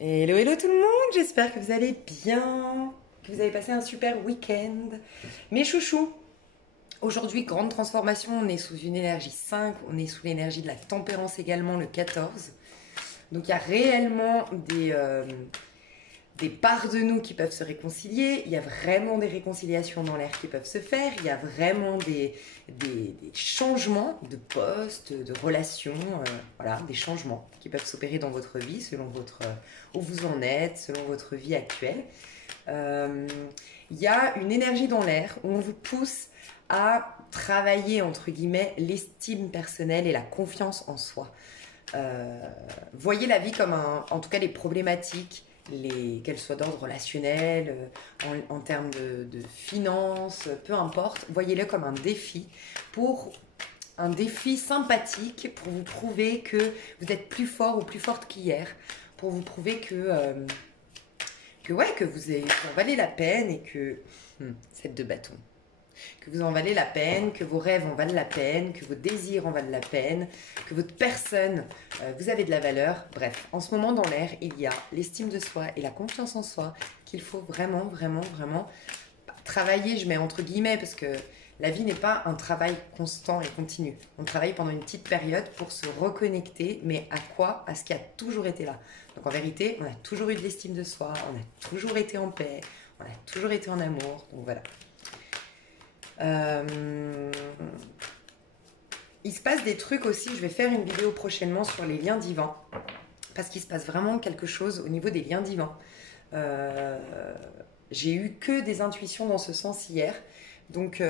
Hello, hello tout le monde, j'espère que vous allez bien, que vous avez passé un super week-end. Mes chouchous, aujourd'hui, grande transformation, on est sous une énergie 5, on est sous l'énergie de la tempérance également le 14. Donc il y a réellement des parts de nous qui peuvent se réconcilier, il y a vraiment des réconciliations dans l'air qui peuvent se faire, il y a vraiment des changements de poste, de relations, voilà, des changements qui peuvent s'opérer dans votre vie selon où vous en êtes, selon votre vie actuelle. Euh, il y a une énergie dans l'air où on vous pousse à travailler, entre guillemets, l'estime personnelle et la confiance en soi. Voyez la vie comme en tout cas les problématiques, qu'elles soient d'ordre relationnel, en termes de finances, peu importe, voyez-le comme un défi sympathique pour vous prouver que vous êtes plus fort ou plus forte qu'hier, pour vous prouver que en valez la peine et que cette de bâton que vous en valez la peine, que vos rêves en valent la peine, que vos désirs en valent la peine, que votre personne, vous avez de la valeur. Bref, en ce moment dans l'air, il y a l'estime de soi et la confiance en soi qu'il faut vraiment, vraiment, vraiment travailler, je mets entre guillemets, parce que la vie n'est pas un travail constant et continu. On travaille pendant une petite période pour se reconnecter, mais à quoi? À ce qui a toujours été là. Donc en vérité, on a toujours eu de l'estime de soi, on a toujours été en paix, on a toujours été en amour, donc voilà. Il se passe des trucs aussi, je vais faire une vidéo prochainement sur les liens divins, parce qu'il se passe vraiment quelque chose au niveau des liens divins. J'ai eu que des intuitions dans ce sens hier. Donc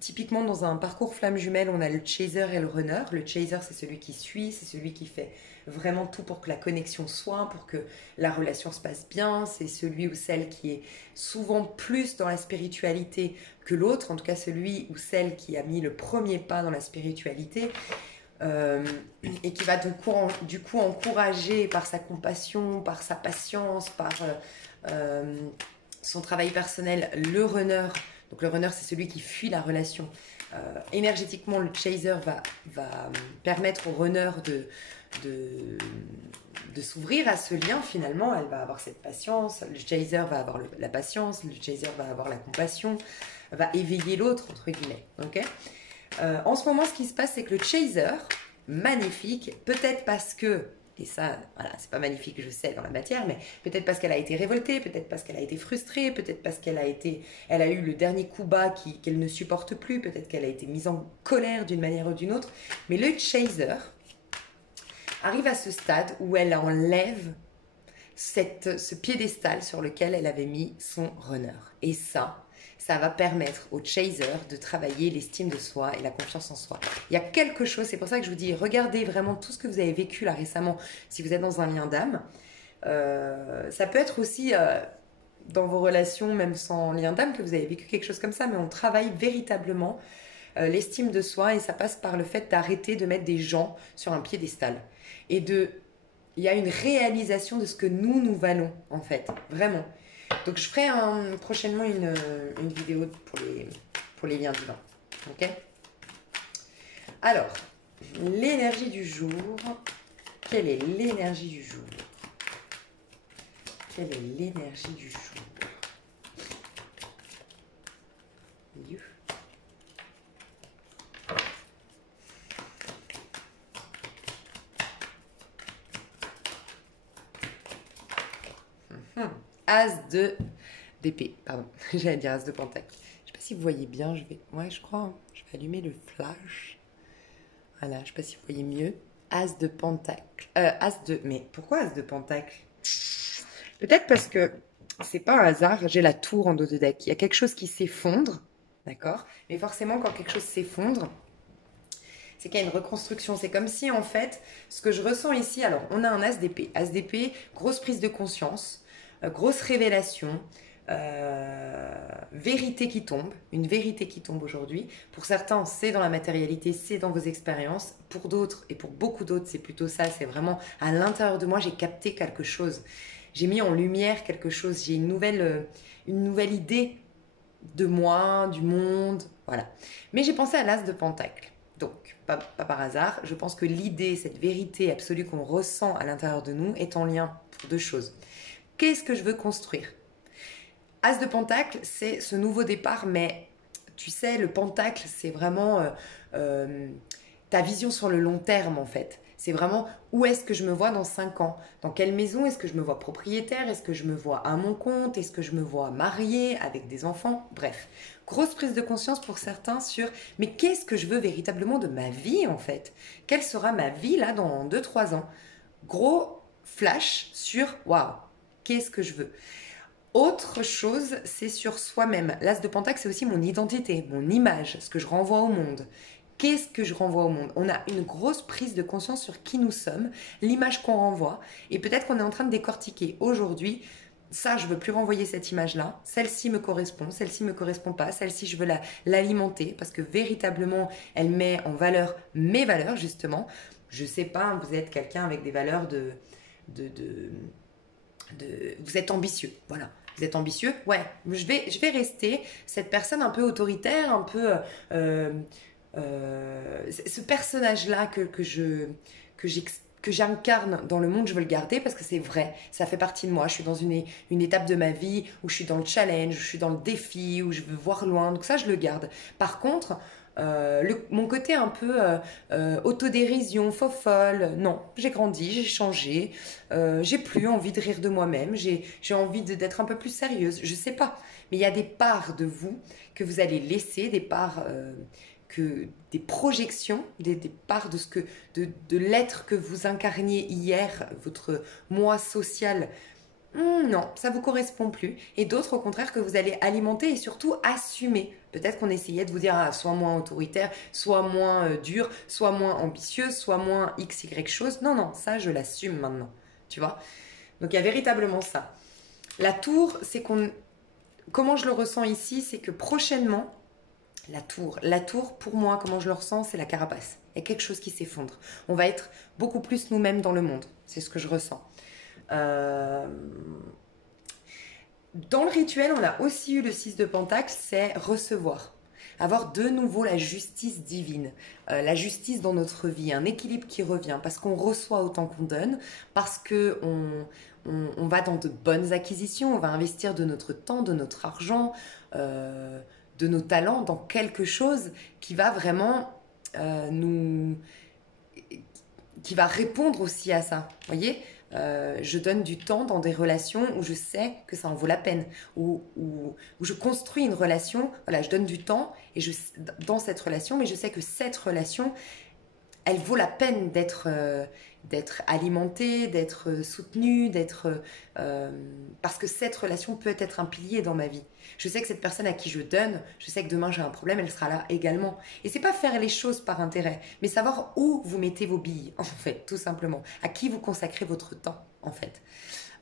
typiquement dans un parcours flamme jumelle, on a le chaser et le runner. Le chaser, c'est celui qui suit, c'est celui qui fait vraiment tout pour que la connexion soit, pour que la relation se passe bien. C'est celui ou celle qui est souvent plus dans la spiritualité que l'autre, en tout cas celui ou celle qui a mis le premier pas dans la spiritualité. Et qui va du coup encourager par sa compassion, par sa patience, par son travail personnel, le runner. Donc le runner, c'est celui qui fuit la relation. Énergétiquement, le chaser va permettre au runner de s'ouvrir à ce lien finalement. Elle va avoir cette patience, le chaser va avoir la patience, le chaser va avoir la compassion, va éveiller l'autre, entre guillemets. Okay, en ce moment, ce qui se passe, c'est que le chaser, magnifique, peut-être parce que, et ça, voilà, c'est pas magnifique, je sais, dans la matière, mais peut-être parce qu'elle a été révoltée, peut-être parce qu'elle a été frustrée, peut-être parce qu'elle a eu le dernier coup bas qu'elle ne supporte plus, peut-être qu'elle a été mise en colère d'une manière ou d'une autre. Mais le chaser arrive à ce stade où elle enlève ce piédestal sur lequel elle avait mis son runner. Et ça va permettre au chaser de travailler l'estime de soi et la confiance en soi. Il y a quelque chose, c'est pour ça que je vous dis, regardez vraiment tout ce que vous avez vécu là récemment, si vous êtes dans un lien d'âme. Ça peut être aussi dans vos relations, même sans lien d'âme, que vous avez vécu quelque chose comme ça, mais on travaille véritablement l'estime de soi et ça passe par le fait d'arrêter de mettre des gens sur un piédestal. Il y a une réalisation de ce que nous valons, en fait, vraiment. Donc je ferai prochainement une vidéo pour les liens divins. Ok? Alors, l'énergie du jour. Quelle est l'énergie du jour? Quelle est l'énergie du jour? As de d'épée, pardon. J'allais dire as de pentacle. Je sais pas si vous voyez bien, ouais, je crois, hein. Je vais allumer le flash. Voilà, je sais pas si vous voyez mieux. As de pentacle. Mais pourquoi as de pentacle? Peut-être parce que c'est pas un hasard, j'ai la tour en dos de deck. Il y a quelque chose qui s'effondre, d'accord? Mais forcément, quand quelque chose s'effondre, c'est qu'il y a une reconstruction. C'est comme si, en fait, ce que je ressens ici, alors, on a un as d'épée. As d'épée, grosse prise de conscience, grosse révélation, vérité qui tombe, une vérité qui tombe aujourd'hui. Pour certains, c'est dans la matérialité, c'est dans vos expériences. Pour d'autres, et pour beaucoup d'autres, c'est plutôt ça, c'est vraiment à l'intérieur de moi, j'ai capté quelque chose. J'ai mis en lumière quelque chose, j'ai une nouvelle idée de moi, du monde, voilà. Mais j'ai pensé à l'as de pentacle. Donc, pas par hasard, je pense que l'idée, cette vérité absolue qu'on ressent à l'intérieur de nous est en lien pour deux choses. Qu'est-ce que je veux construire? As de Pentacle, c'est ce nouveau départ, mais tu sais, le Pentacle, c'est vraiment ta vision sur le long terme en fait. C'est vraiment où est-ce que je me vois dans 5 ans? Dans quelle maison? Est-ce que je me vois propriétaire? Est-ce que je me vois à mon compte? Est-ce que je me vois mariée avec des enfants? Bref, grosse prise de conscience pour certains sur mais qu'est-ce que je veux véritablement de ma vie en fait? Quelle sera ma vie là dans 2 3 ans? Gros flash sur waouh, qu'est-ce que je veux? Autre chose, c'est sur soi-même. L'As de Pentacle, c'est aussi mon identité, mon image, ce que je renvoie au monde. Qu'est-ce que je renvoie au monde? On a une grosse prise de conscience sur qui nous sommes, l'image qu'on renvoie, et peut-être qu'on est en train de décortiquer. Aujourd'hui, ça, je veux plus renvoyer cette image-là. Celle-ci me correspond, celle-ci me correspond pas, celle-ci, je veux l'alimenter parce que véritablement, elle met en valeur mes valeurs, justement. Je sais pas, vous êtes quelqu'un avec des valeurs vous êtes ambitieux, voilà. Vous êtes ambitieux, ouais. Je vais rester cette personne un peu autoritaire, un peu ce personnage-là que j'incarne dans le monde, je veux le garder parce que c'est vrai, ça fait partie de moi. Je suis dans une étape de ma vie où je suis dans le challenge, où je suis dans le défi, où je veux voir loin. Donc ça, je le garde. Par contre, mon côté un peu autodérision, faux folle, non, j'ai grandi, j'ai changé, j'ai plus envie de rire de moi-même, j'ai envie d'être un peu plus sérieuse, je sais pas. Mais il y a des parts de vous que vous allez laisser, des parts, des projections, des parts de l'être que vous incarniez hier, votre moi social. Non, ça vous correspond plus. Et d'autres, au contraire, que vous allez alimenter et surtout assumer. Peut-être qu'on essayait de vous dire, ah, sois moins autoritaire, sois moins dur, sois moins ambitieux, sois moins X, Y chose. Non, non, ça, je l'assume maintenant. Tu vois? Donc, il y a véritablement ça. La tour, c'est qu'on... Comment je le ressens ici, c'est que prochainement, la tour, pour moi, comment je le ressens, c'est la carapace. Il y a quelque chose qui s'effondre. On va être beaucoup plus nous-mêmes dans le monde. C'est ce que je ressens. Dans le rituel, on a aussi eu le 6 de Pentacle, c'est recevoir. Avoir de nouveau la justice divine, la justice dans notre vie, un équilibre qui revient, parce qu'on reçoit autant qu'on donne, parce qu'on va dans de bonnes acquisitions, on va investir de notre temps, de notre argent, de nos talents dans quelque chose qui va vraiment qui va répondre aussi à ça. Vous voyez, je donne du temps dans des relations où je sais que ça en vaut la peine, où je construis une relation, voilà, je donne du temps dans cette relation, mais je sais que cette relation, elle vaut la peine d'être alimentée, d'être soutenue, parce que cette relation peut être un pilier dans ma vie. Je sais que cette personne à qui je donne, je sais que demain j'ai un problème, elle sera là également. Et c'est pas faire les choses par intérêt, mais savoir où vous mettez vos billes, en fait, tout simplement. À qui vous consacrez votre temps, en fait.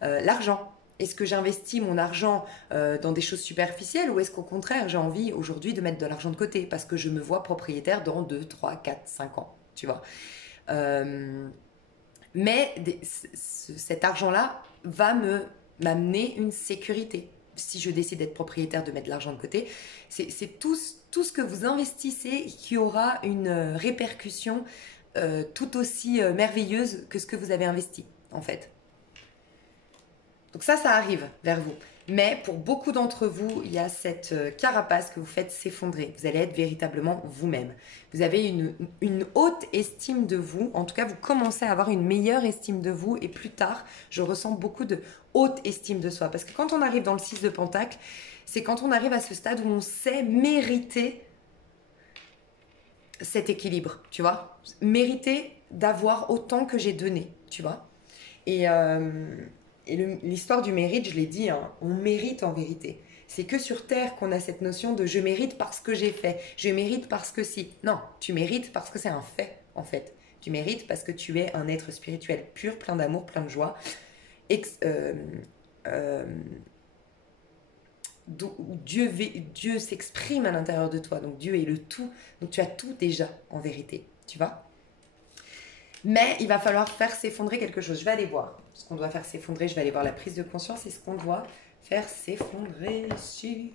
L'argent. Est-ce que j'investis mon argent dans des choses superficielles ou est-ce qu'au contraire j'ai envie aujourd'hui de mettre de l'argent de côté parce que je me vois propriétaire dans 2, 3, 4, 5 ans, tu vois. Mais cet argent-là va m'amener une sécurité. Si je décide d'être propriétaire, de mettre de l'argent de côté, c'est tout ce que vous investissez qui aura une répercussion tout aussi merveilleuse que ce que vous avez investi, en fait. Donc ça arrive vers vous. Mais pour beaucoup d'entre vous, il y a cette carapace que vous faites s'effondrer. Vous allez être véritablement vous-même. Vous avez une haute estime de vous. En tout cas, vous commencez à avoir une meilleure estime de vous. Et plus tard, je ressens beaucoup de haute estime de soi. Parce que quand on arrive dans le 6 de Pentacle, c'est quand on arrive à ce stade où on sait mériter cet équilibre, tu vois. Mériter d'avoir autant que j'ai donné, tu vois. Et l'histoire du mérite, je l'ai dit, hein, on mérite en vérité. C'est que sur Terre qu'on a cette notion de je mérite parce que j'ai fait, je mérite parce que si. Non, tu mérites parce que c'est un fait, en fait. Tu mérites parce que tu es un être spirituel pur, plein d'amour, plein de joie. Dieu s'exprime à l'intérieur de toi, donc Dieu est le tout. Donc tu as tout déjà en vérité, tu vois. Mais il va falloir faire s'effondrer quelque chose. Je vais aller voir ce qu'on doit faire s'effondrer. Je vais aller voir la prise de conscience et ce qu'on doit faire s'effondrer ici.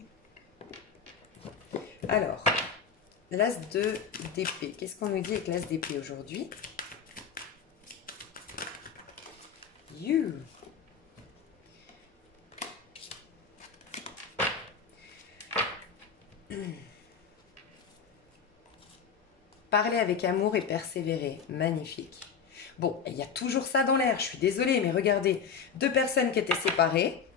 Alors, l'as de d'épée. Qu'est-ce qu'on nous dit avec l'as d'épée aujourd'hui? You. Parler avec amour et persévérer. Magnifique. Bon, il y a toujours ça dans l'air. Je suis désolée, mais regardez. Deux personnes qui étaient séparées,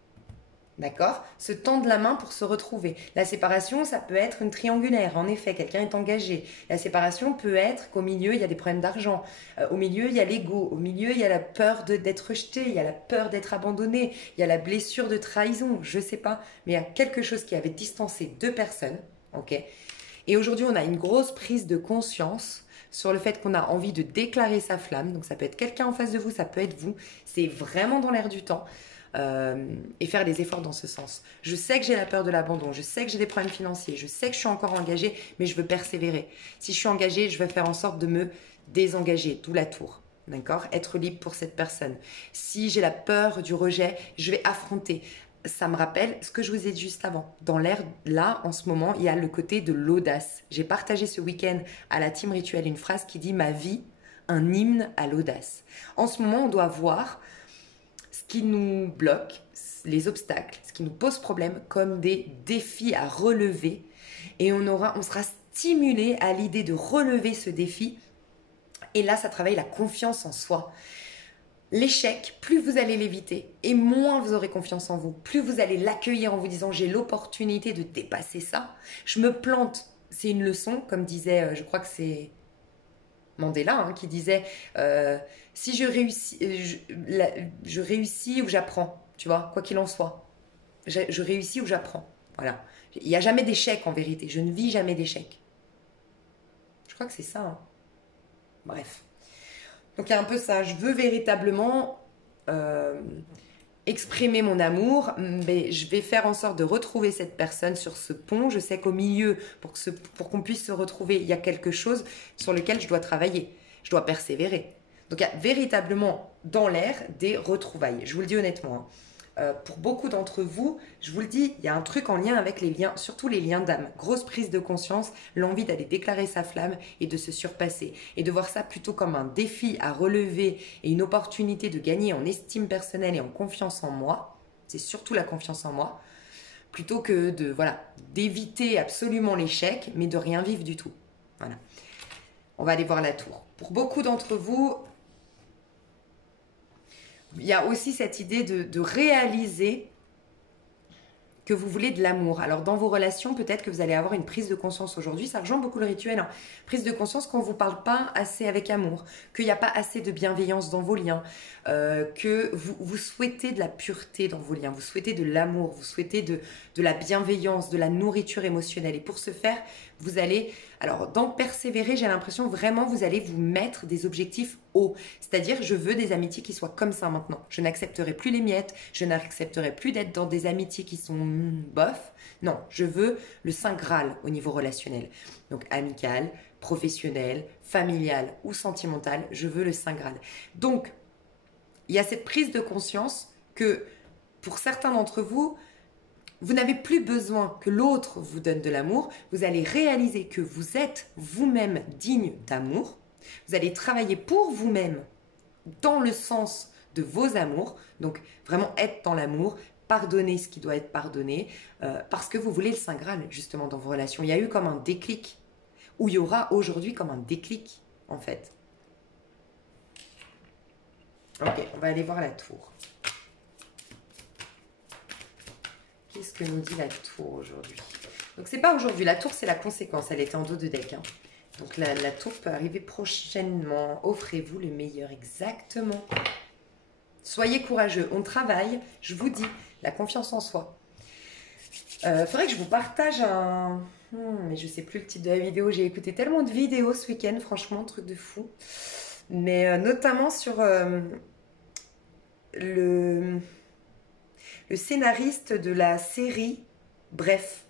d'accord, se tendent la main pour se retrouver. La séparation, ça peut être une triangulaire. En effet, quelqu'un est engagé. La séparation peut être qu'au milieu, il y a des problèmes d'argent. Au milieu, il y a l'ego. Au milieu, il y a la peur d'être rejeté. Il y a la peur d'être abandonné. Il y a la blessure de trahison. Je ne sais pas. Mais il y a quelque chose qui avait distancé deux personnes. Ok. Et aujourd'hui, on a une grosse prise de conscience sur le fait qu'on a envie de déclarer sa flamme. Donc ça peut être quelqu'un en face de vous, ça peut être vous. C'est vraiment dans l'air du temps. Et faire des efforts dans ce sens. Je sais que j'ai la peur de l'abandon, je sais que j'ai des problèmes financiers, je sais que je suis encore engagée, mais je veux persévérer. Si je suis engagée, je vais faire en sorte de me désengager, d'où la tour. D'accord? Être libre pour cette personne. Si j'ai la peur du rejet, je vais affronter. Ça me rappelle ce que je vous ai dit juste avant. Dans l'air, là, en ce moment, il y a le côté de l'audace. J'ai partagé ce week-end à la Team Rituel une phrase qui dit « Ma vie, un hymne à l'audace ». En ce moment, on doit voir ce qui nous bloque, les obstacles, ce qui nous pose problème, comme des défis à relever. Et on sera stimulé à l'idée de relever ce défi. Et là, ça travaille la confiance en soi. L'échec, plus vous allez l'éviter et moins vous aurez confiance en vous. Plus vous allez l'accueillir en vous disant j'ai l'opportunité de dépasser ça. Je me plante, c'est une leçon, comme disait, je crois que c'est Mandela hein, qui disait si je réussis, je réussis ou j'apprends, tu vois, quoi qu'il en soit. Je réussis ou j'apprends. Voilà. Il n'y a jamais d'échec en vérité. Je ne vis jamais d'échec. Je crois que c'est ça. Hein. Bref. Donc il y a un peu ça, je veux véritablement exprimer mon amour, mais je vais faire en sorte de retrouver cette personne sur ce pont. Je sais qu'au milieu, pour qu'on puisse se retrouver, il y a quelque chose sur lequel je dois travailler, je dois persévérer. Donc il y a véritablement dans l'air des retrouvailles, je vous le dis honnêtement. Hein. Pour beaucoup d'entre vous, je vous le dis, il y a un truc en lien avec les liens, surtout les liens d'âme. Grosse prise de conscience, l'envie d'aller déclarer sa flamme et de se surpasser. Et de voir ça plutôt comme un défi à relever et une opportunité de gagner en estime personnelle et en confiance en moi. C'est surtout la confiance en moi. Plutôt que d'éviter absolument l'échec, mais de rien vivre du tout. Voilà. On va aller voir la tour. Pour beaucoup d'entre vous, il y a aussi cette idée de réaliser que vous voulez de l'amour. Alors dans vos relations, peut-être que vous allez avoir une prise de conscience aujourd'hui, ça rejoint beaucoup le rituel, hein. Prise de conscience qu'on ne vous parle pas assez avec amour, qu'il n'y a pas assez de bienveillance dans vos liens, que vous souhaitez de la pureté dans vos liens, vous souhaitez de l'amour, vous souhaitez de la bienveillance, de la nourriture émotionnelle. Et pour ce faire, vous allez, alors dans persévérer, j'ai l'impression vraiment vous allez vous mettre des objectifs hauts. C'est-à-dire, je veux des amitiés qui soient comme ça maintenant. Je n'accepterai plus les miettes, je n'accepterai plus d'être dans des amitiés qui sont bof. Non, je veux le Saint Graal au niveau relationnel. Donc amical, professionnel, familial ou sentimental, je veux le Saint Graal. Donc, il y a cette prise de conscience que pour certains d'entre vous, vous n'avez plus besoin que l'autre vous donne de l'amour. Vous allez réaliser que vous êtes vous-même digne d'amour. Vous allez travailler pour vous-même dans le sens de vos amours. Donc, vraiment être dans l'amour, pardonner ce qui doit être pardonné, parce que vous voulez le Saint Graal, justement, dans vos relations. Il y a eu comme un déclic, ou il y aura aujourd'hui comme un déclic, en fait. Ok, on va aller voir la tour. Qu'est-ce que nous dit la tour aujourd'hui? Donc, c'est pas aujourd'hui. La tour, c'est la conséquence. Elle était en dos de deck. Hein. Donc, la tour peut arriver prochainement. Offrez-vous le meilleur. Exactement. Soyez courageux. On travaille. Je vous dis, la confiance en soi. Faudrait que je vous partage un... mais je sais plus le titre de la vidéo. J'ai écouté tellement de vidéos ce week-end. Franchement, truc de fou. Mais notamment sur le scénariste de la série Bref.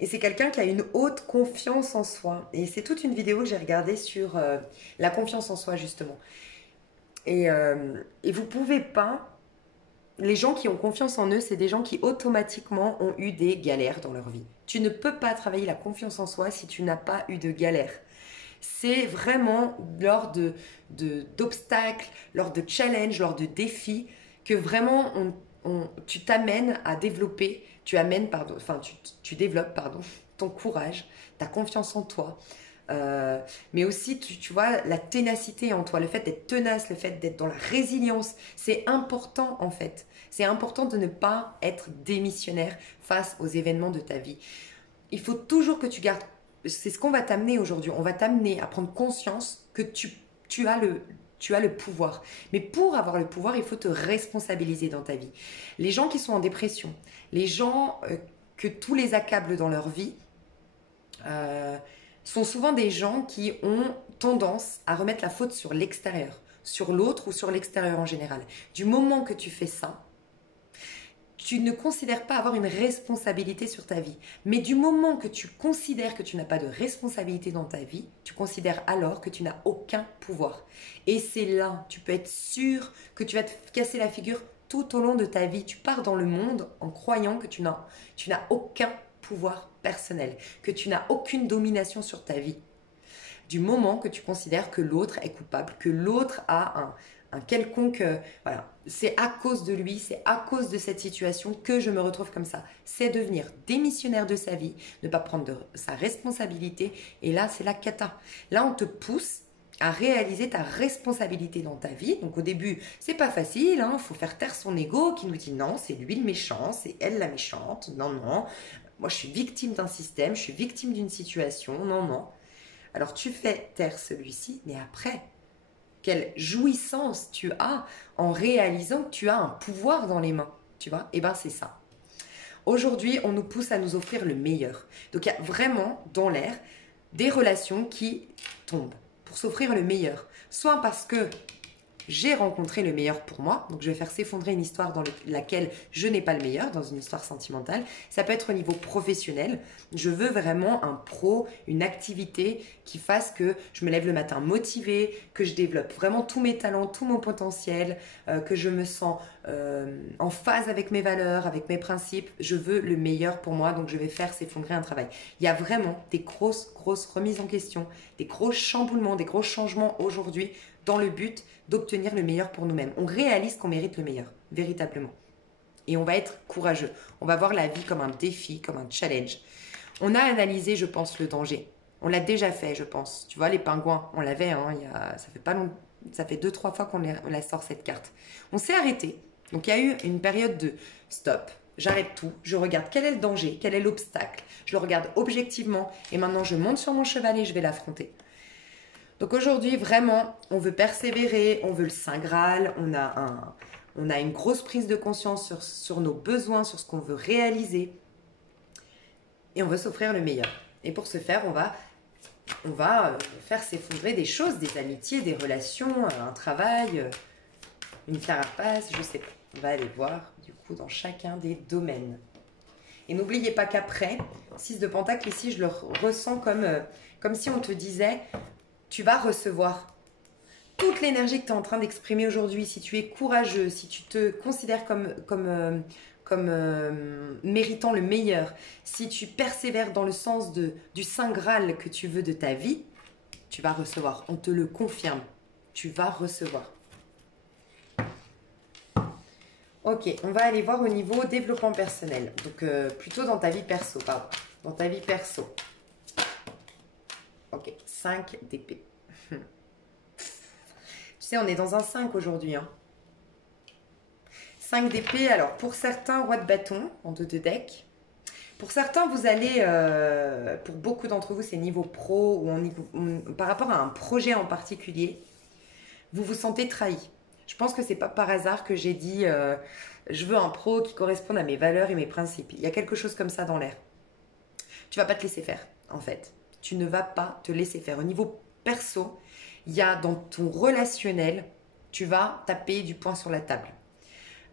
Et c'est quelqu'un qui a une haute confiance en soi. Et c'est toute une vidéo que j'ai regardée sur la confiance en soi, justement. Et vous pouvez pas les gens qui ont confiance en eux, c'est des gens qui automatiquement ont eu des galères dans leur vie. Tu ne peux pas travailler la confiance en soi si tu n'as pas eu de galères. C'est vraiment lors d'obstacles, lors de challenges, lors de défis que vraiment tu t'amènes à développer, tu développes ton courage, ta confiance en toi. Mais aussi, tu vois, la ténacité en toi, le fait d'être tenace, le fait d'être dans la résilience, c'est important en fait. C'est important de ne pas être démissionnaire face aux événements de ta vie. Il faut toujours que tu gardes, c'est ce qu'on va t'amener aujourd'hui, on va t'amener à prendre conscience que tu as le pouvoir. Mais pour avoir le pouvoir, il faut te responsabiliser dans ta vie. Les gens qui sont en dépression, les gens que tous les accablent dans leur vie, sont souvent des gens qui ont tendance à remettre la faute sur l'extérieur, sur l'autre ou sur l'extérieur en général. Du moment que tu fais ça, tu ne considères pas avoir une responsabilité sur ta vie. Mais du moment que tu considères que tu n'as pas de responsabilité dans ta vie, tu considères alors que tu n'as aucun pouvoir. Et c'est là, tu peux être sûr que tu vas te casser la figure tout au long de ta vie. Tu pars dans le monde en croyant que tu n'as aucun pouvoir personnel, que tu n'as aucune domination sur ta vie. Du moment que tu considères que l'autre est coupable, que l'autre a un quelconque... voilà, c'est à cause de lui, c'est à cause de cette situation que je me retrouve comme ça. C'est devenir démissionnaire de sa vie, ne pas prendre sa responsabilité. Et là, c'est la cata. Là, on te pousse à réaliser ta responsabilité dans ta vie. Donc au début, c'est pas facile, hein, faut faire taire son ego qui nous dit non, c'est lui le méchant, c'est elle la méchante, non, non. Moi, je suis victime d'un système, je suis victime d'une situation, non, non. Alors tu fais taire celui-ci, mais après, quelle jouissance tu as en réalisant que tu as un pouvoir dans les mains, tu vois? Eh bien, c'est ça. Aujourd'hui, on nous pousse à nous offrir le meilleur. Donc, il y a vraiment dans l'air des relations qui tombent pour s'offrir le meilleur. Soit parce que j'ai rencontré le meilleur pour moi, donc je vais faire s'effondrer une histoire dans laquelle je n'ai pas le meilleur, dans une histoire sentimentale. Ça peut être au niveau professionnel. Je veux vraiment un pro, une activité qui fasse que je me lève le matin motivée, que je développe vraiment tous mes talents, tout mon potentiel, que je me sens en phase avec mes valeurs, avec mes principes. Je veux le meilleur pour moi, donc je vais faire s'effondrer un travail. Il y a vraiment des grosses remises en question, des gros chamboulements, des gros changements aujourd'hui dans le but d'obtenir le meilleur pour nous-mêmes. On réalise qu'on mérite le meilleur, véritablement. Et on va être courageux. On va voir la vie comme un défi, comme un challenge. On a analysé, je pense, le danger. On l'a déjà fait, je pense. Tu vois, les pingouins, on l'avait, hein, ça fait pas long, ça fait 2-3 fois qu'on la sort cette carte. On s'est arrêté. Donc il y a eu une période de stop. J'arrête tout, je regarde quel est le danger, quel est l'obstacle. Je le regarde objectivement et maintenant je monte sur mon cheval et je vais l'affronter. Donc aujourd'hui, vraiment, on veut persévérer, on veut le Saint Graal, on a une grosse prise de conscience sur nos besoins, sur ce qu'on veut réaliser. Et on veut s'offrir le meilleur. Et pour ce faire, on va faire s'effondrer des choses, des amitiés, des relations, un travail, une carapace, je sais pas. On va aller voir, du coup, dans chacun des domaines. Et n'oubliez pas qu'après, 6 de Pentacle, ici, je le ressens comme si on te disait... Tu vas recevoir toute l'énergie que tu es en train d'exprimer aujourd'hui. Si tu es courageux, si tu te considères comme méritant le meilleur, si tu persévères dans le sens du Saint Graal que tu veux de ta vie, tu vas recevoir. On te le confirme. Tu vas recevoir. Ok, on va aller voir au niveau développement personnel. Donc, plutôt dans ta vie perso, pardon. Dans ta vie perso. Ok, 5 d'épée. Tu sais, on est dans un 5 aujourd'hui. Hein. 5 d'épée, alors pour certains, roi de bâton en 2 de deck. Pour certains, vous allez, pour beaucoup d'entre vous, c'est niveau pro ou par rapport à un projet en particulier, vous vous sentez trahi. Je pense que c'est pas par hasard que j'ai dit je veux un pro qui corresponde à mes valeurs et mes principes. Il y a quelque chose comme ça dans l'air. Tu vas pas te laisser faire, en fait. Tu ne vas pas te laisser faire. Au niveau perso, il y a dans ton relationnel, tu vas taper du poing sur la table.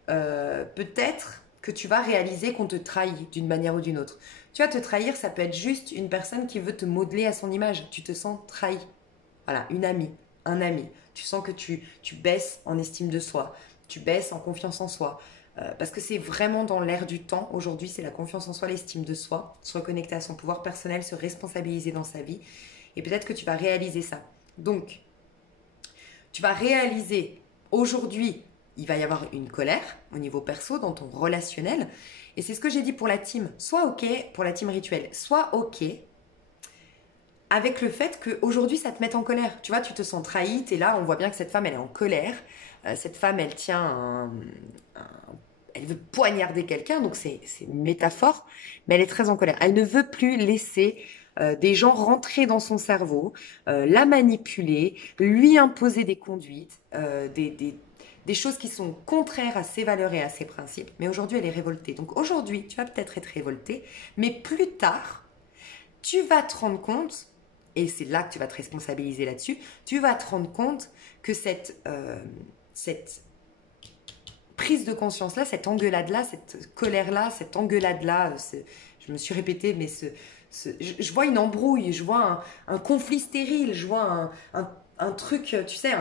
Peut-être que tu vas réaliser qu'on te trahit d'une manière ou d'une autre. Tu vas te trahir, ça peut être juste une personne qui veut te modeler à son image. Tu te sens trahi. Voilà, une amie, un ami. Tu sens que tu baisses en estime de soi. tu baisses en confiance en soi. Parce que c'est vraiment dans l'air du temps. Aujourd'hui, c'est la confiance en soi, l'estime de soi, se reconnecter à son pouvoir personnel, se responsabiliser dans sa vie. Et peut-être que tu vas réaliser ça. Donc, tu vas réaliser aujourd'hui, il va y avoir une colère au niveau perso, dans ton relationnel. Et c'est ce que j'ai dit pour la team. Sois OK pour la team rituelle. Sois OK avec le fait qu'aujourd'hui, ça te mette en colère. Tu vois, tu te sens trahi, tu es là, on voit bien que cette femme, elle est en colère. Cette femme, elle tient elle veut poignarder quelqu'un, donc c'est une métaphore, mais elle est très en colère. Elle ne veut plus laisser des gens rentrer dans son cerveau, la manipuler, lui imposer des conduites, des choses qui sont contraires à ses valeurs et à ses principes. Mais aujourd'hui, elle est révoltée. Donc aujourd'hui, tu vas peut-être être révoltée, mais plus tard, tu vas te rendre compte, et c'est là que tu vas te responsabiliser là-dessus, tu vas te rendre compte que cette prise de conscience-là, cette engueulade-là, cette colère-là, cette engueulade-là, je me suis répétée, mais je vois une embrouille, je vois un conflit stérile, je vois un truc, tu sais,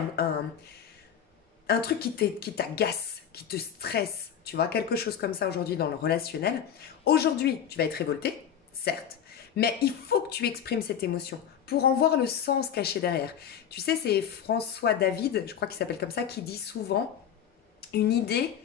un truc qui t'agace, qui te stresse, tu vois, quelque chose comme ça aujourd'hui dans le relationnel. Aujourd'hui, tu vas être révolté, certes, mais il faut que tu exprimes cette émotion pour en voir le sens caché derrière. Tu sais, c'est François David, je crois qu'il s'appelle comme ça, qui dit souvent une idée,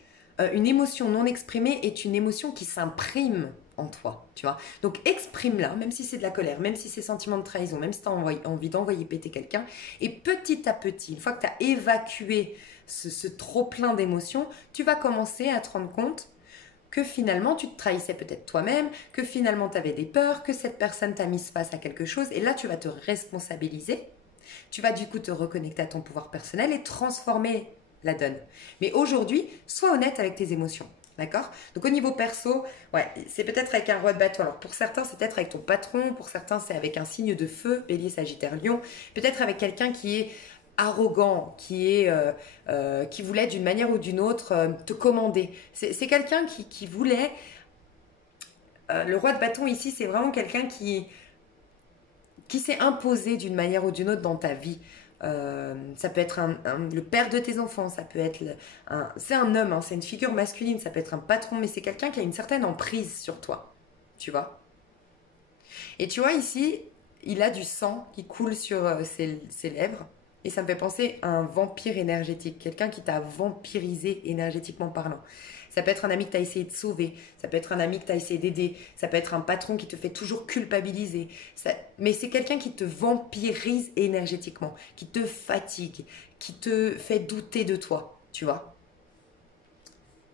une émotion non exprimée est une émotion qui s'imprime en toi, tu vois. Donc exprime-la, même si c'est de la colère, même si c'est sentiment de trahison, même si tu as envie d'envoyer péter quelqu'un. Et petit à petit, une fois que tu as évacué ce trop-plein d'émotions, tu vas commencer à te rendre compte que finalement tu te trahissais peut-être toi-même, que finalement tu avais des peurs, que cette personne t'a mise face à quelque chose. Et là, tu vas te responsabiliser. Tu vas du coup te reconnecter à ton pouvoir personnel et transformer la donne. Mais aujourd'hui, sois honnête avec tes émotions. D'accord? Donc au niveau perso, ouais, c'est peut-être avec un roi de bâton. Alors pour certains, c'est peut-être avec ton patron, pour certains, c'est avec un signe de feu, bélier, sagittaire, lion, peut-être avec quelqu'un qui est arrogant, qui voulait d'une manière ou d'une autre te commander. C'est quelqu'un qui voulait... le roi de bâton ici, c'est vraiment quelqu'un qui s'est imposé d'une manière ou d'une autre dans ta vie. Ça peut être le père de tes enfants, ça peut être c'est un homme, hein, c'est une figure masculine, ça peut être un patron, mais c'est quelqu'un qui a une certaine emprise sur toi, tu vois. Et tu vois ici, il a du sang qui coule sur ses lèvres, et ça me fait penser à un vampire énergétique, quelqu'un qui t'a vampirisé énergétiquement parlant. Ça peut être un ami que tu as essayé de sauver, ça peut être un ami que tu as essayé d'aider, ça peut être un patron qui te fait toujours culpabiliser. Mais c'est quelqu'un qui te vampirise énergétiquement, qui te fatigue, qui te fait douter de toi, tu vois.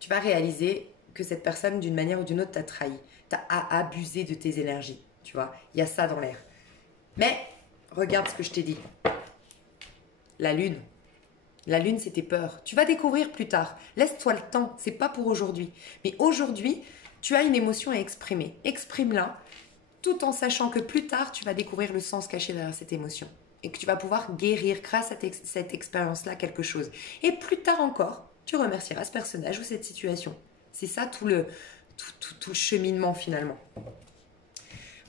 Tu vas réaliser que cette personne, d'une manière ou d'une autre, t'a trahi, t'a abusé de tes énergies, tu vois. Il y a ça dans l'air. Mais regarde ce que je t'ai dit. La lune. La lune, c'est tes peurs. Tu vas découvrir plus tard. Laisse-toi le temps. C'est pas pour aujourd'hui. Mais aujourd'hui, tu as une émotion à exprimer. Exprime-la, tout en sachant que plus tard, tu vas découvrir le sens caché derrière cette émotion. Et que tu vas pouvoir guérir grâce à cette expérience-là quelque chose. Et plus tard encore, tu remercieras ce personnage ou cette situation. C'est ça tout le cheminement finalement.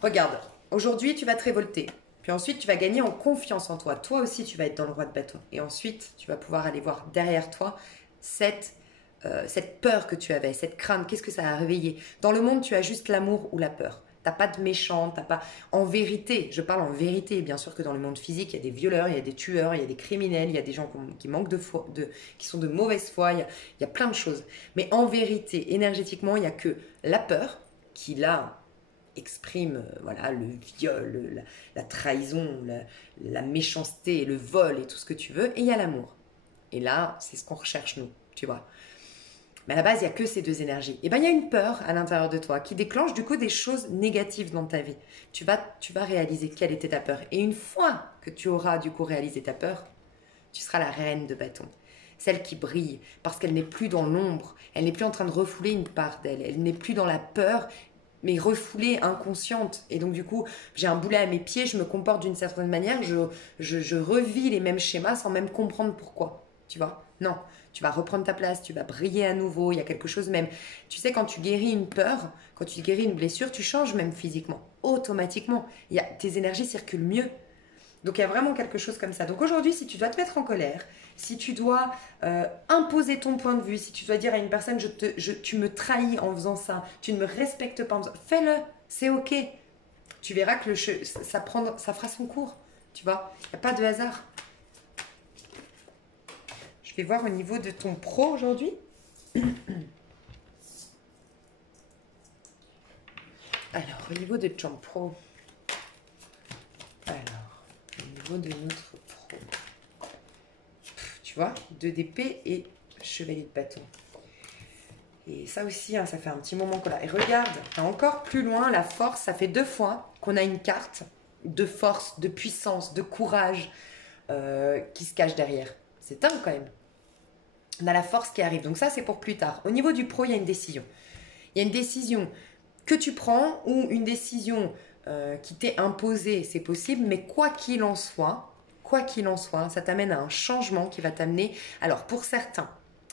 Regarde, aujourd'hui, tu vas te révolter. Puis ensuite, tu vas gagner en confiance en toi. Toi aussi, tu vas être dans le roi de bâton. Et ensuite, tu vas pouvoir aller voir derrière toi cette peur que tu avais, cette crainte. Qu'est-ce que ça a réveillé? Dans le monde, tu as juste l'amour ou la peur. T'as pas de méchant, t'as pas... En vérité, je parle en vérité. Bien sûr que dans le monde physique, il y a des violeurs, il y a des tueurs, il y a des criminels, il y a des gens qui manquent qui sont de mauvaise foi, il y a plein de choses. Mais en vérité, énergétiquement, il n'y a que la peur qui, là, exprime voilà, le viol, la trahison, la méchanceté, le vol et tout ce que tu veux. Et il y a l'amour. Et là, c'est ce qu'on recherche nous, tu vois. Mais à la base, il n'y a que ces deux énergies. Et bien, il y a une peur à l'intérieur de toi qui déclenche du coup des choses négatives dans ta vie. Tu vas réaliser quelle était ta peur. Et une fois que tu auras du coup réalisé ta peur, tu seras la reine de bâton. Celle qui brille parce qu'elle n'est plus dans l'ombre. Elle n'est plus en train de refouler une part d'elle. Elle n'est plus dans la peur mais refoulée, inconsciente. Et donc du coup, j'ai un boulet à mes pieds, je me comporte d'une certaine manière, je revis les mêmes schémas sans même comprendre pourquoi. Tu vois? Non, tu vas reprendre ta place, tu vas briller à nouveau, il y a quelque chose même. Tu sais, quand tu guéris une peur, quand tu guéris une blessure, tu changes même physiquement, automatiquement. Tes énergies circulent mieux. Donc il y a vraiment quelque chose comme ça. Donc aujourd'hui, si tu dois te mettre en colère, si tu dois imposer ton point de vue, si tu dois dire à une personne tu me trahis en faisant ça, tu ne me respectes pas en faisant... Fais-le, c'est ok. Tu verras que ça fera son cours. Tu vois, il n'y a pas de hasard. Je vais voir au niveau de ton pro aujourd'hui. Alors, au niveau de ton pro. Alors, au niveau de notre pro. Tu vois, 2 d'épée et chevalier de bâton. Et ça aussi, hein, ça fait un petit moment qu'on l'a. Et regarde, encore plus loin, la force, ça fait 2 fois qu'on a une carte de force, de puissance, de courage qui se cache derrière. C'est dingue quand même. On a la force qui arrive. Donc ça, c'est pour plus tard. Au niveau du pro, il y a une décision. Il y a une décision que tu prends ou une décision qui t'est imposée, c'est possible. Mais quoi qu'il en soit, ça t'amène à un changement qui va t'amener... Alors, pour certains,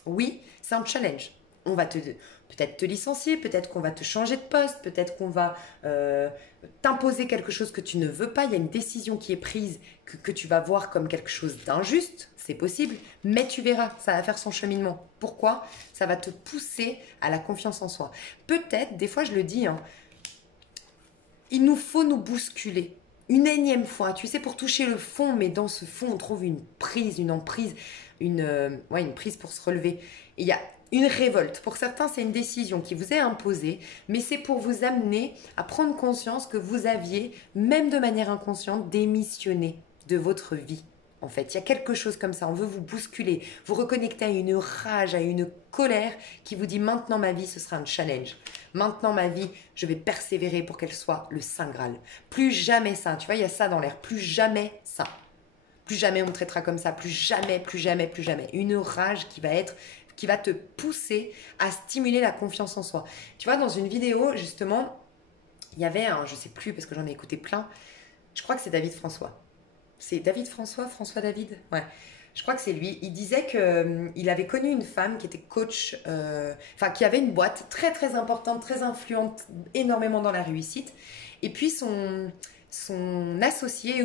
oui, c'est un challenge. On va peut-être te licencier, peut-être qu'on va te changer de poste, peut-être qu'on va t'imposer quelque chose que tu ne veux pas. Il y a une décision qui est prise que tu vas voir comme quelque chose d'injuste, c'est possible, mais tu verras, ça va faire son cheminement. Pourquoi? Ça va te pousser à la confiance en soi. Peut-être, des fois je le dis, hein, il nous faut nous bousculer. Une énième fois, tu sais, pour toucher le fond, mais dans ce fond, on trouve une prise, une emprise, une prise pour se relever. Il y a une révolte. Pour certains, c'est une décision qui vous est imposée, mais c'est pour vous amener à prendre conscience que vous aviez, même de manière inconsciente, démissionné de votre vie. En fait, il y a quelque chose comme ça. On veut vous bousculer, vous reconnecter à une rage, à une colère qui vous dit maintenant ma vie, ce sera un challenge. Maintenant ma vie, je vais persévérer pour qu'elle soit le Saint Graal. Plus jamais ça. Tu vois, il y a ça dans l'air. Plus jamais ça. Plus jamais on me traitera comme ça. Plus jamais, plus jamais, plus jamais. Une rage qui va te pousser à stimuler la confiance en soi. Tu vois, dans une vidéo, justement, il y avait un, je ne sais plus parce que j'en ai écouté plein, je crois que c'est David François. C'est David François, François David? Ouais, je crois que c'est lui. Il disait qu'il avait connu une femme qui était coach, qui avait une boîte très très importante, très influente, énormément dans la réussite. Et puis son associé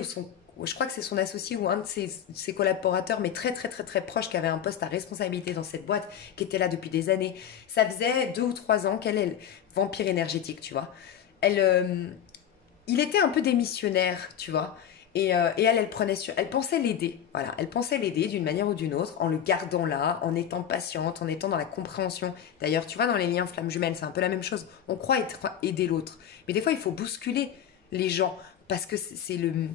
ou je crois que c'est son associé ou un de ses collaborateurs, mais très très très très proche, qui avait un poste à responsabilité dans cette boîte, qui était là depuis des années. Ça faisait 2 ou 3 ans qu'elle est vampire énergétique, tu vois. Il était un peu démissionnaire, tu vois. Et elle pensait l'aider. Voilà, elle pensait l'aider d'une manière ou d'une autre, en le gardant là, en étant patiente, en étant dans la compréhension. D'ailleurs, tu vois, dans les liens flammes jumelles, c'est un peu la même chose. On croit aider l'autre. Mais des fois, il faut bousculer les gens, parce que c'est le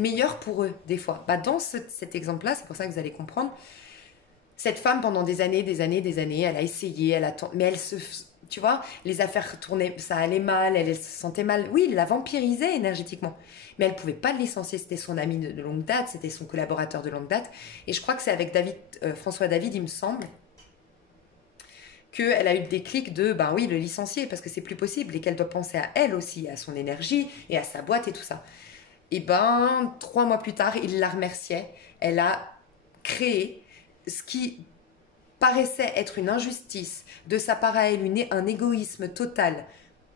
meilleur pour eux, des fois. Dans cet exemple-là, c'est pour ça que vous allez comprendre, cette femme, pendant des années, elle a essayé, mais tu vois, les affaires tournaient, ça allait mal, elle se sentait mal. Oui, il la vampirisait énergétiquement, mais elle ne pouvait pas le licencier. C'était son ami de longue date, c'était son collaborateur de longue date. Et je crois que c'est avec François David, il me semble, qu'elle a eu le déclic de, le licencier, parce que c'est plus possible, et qu'elle doit penser à elle aussi, à son énergie, et à sa boîte et tout ça. Et 3 mois plus tard, il la remerciait. Elle a créé ce qui paraissait être une injustice de sa part à elle, un égoïsme total,